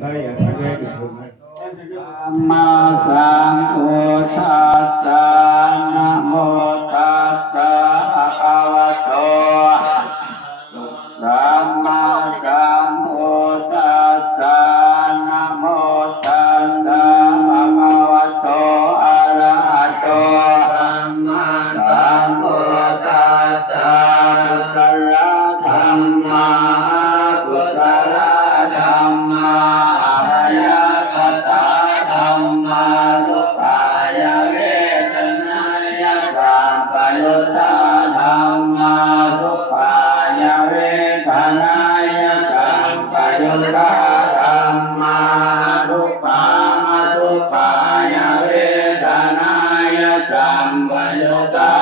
ได้อย่างไรได้ถึงไหม มาสังโฆทัสสะนะโมตัสสะภะคะวะโตสัมมาสัมพุทธัสสะนะโมตัสสะภะคะวะโตอะระหะโตสัมมาสัมพุทธัสสะกุศลธัมมากุศลธัมมาอริยกตาธัมมาสุขายเวทนายสัมปยุตตาธัมมาสุขายเวทนายสัมปยุตตาธัมมาทุกขามาทุกขายเวทนายสัมปยุตตา